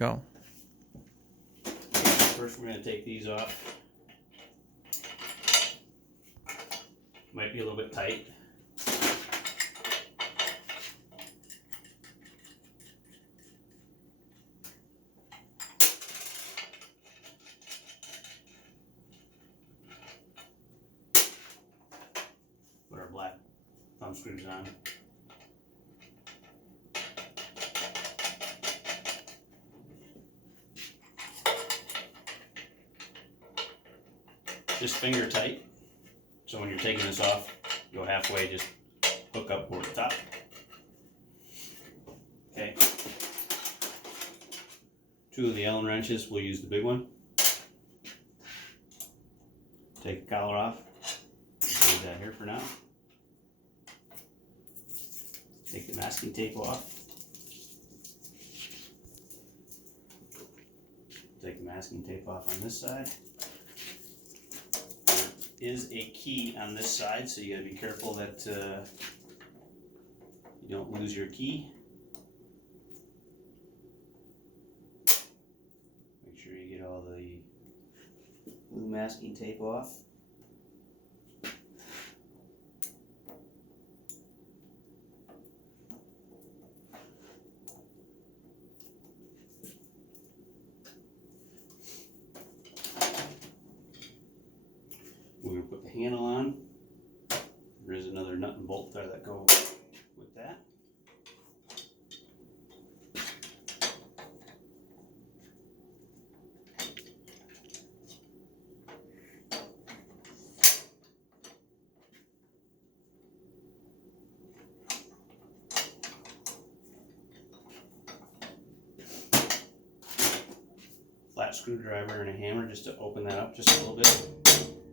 Go. First we're going to take these off. Might be a little bit tight. Put our black thumb screws on. Just finger tight. So when you're taking this off, go halfway, just hook up toward the top. Okay. 2 of the Allen wrenches, we'll use the big one. Take the collar off. Leave that here for now. Take the masking tape off. Take the masking tape off on this side. There is a key on this side, so you gotta be careful that you don't lose your key. Make sure you get all the blue masking tape off. We're going to put the handle on. There is another nut and bolt there that go with that. Flat screwdriver and a hammer just to open that up just a little bit.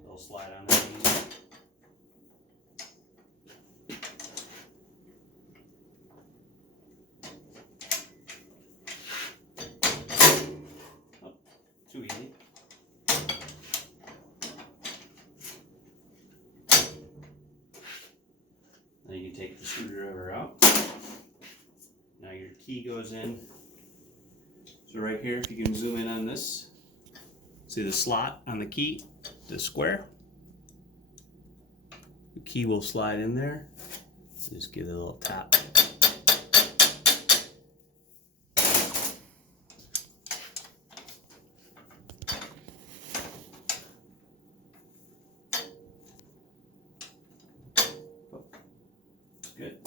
It'll slide on there easy. Oh, too easy. Then you can take the screwdriver out. Now your key goes in. So right here, if you can zoom in on this, see the slot on the key, the square. The key will slide in there. Just give it a little tap. Oh, good.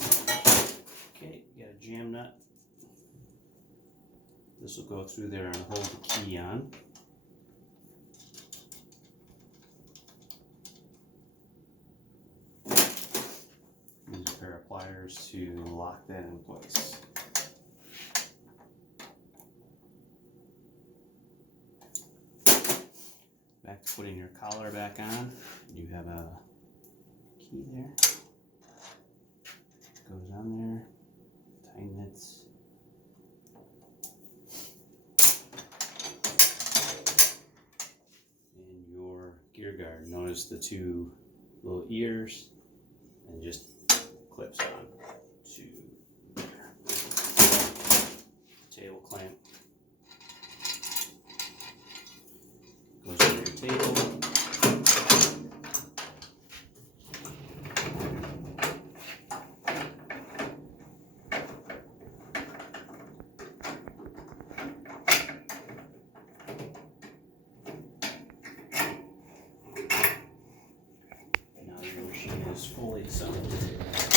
Okay, you got a jam nut. This will go through there and hold the key on. Use a pair of pliers to lock that in place. Back to putting your collar back on. You have a key there. Goes on there. Tighten it. Gear guard. Notice the 2 little ears and just clips on to there. Table clamp goes over your table. Is fully assembled.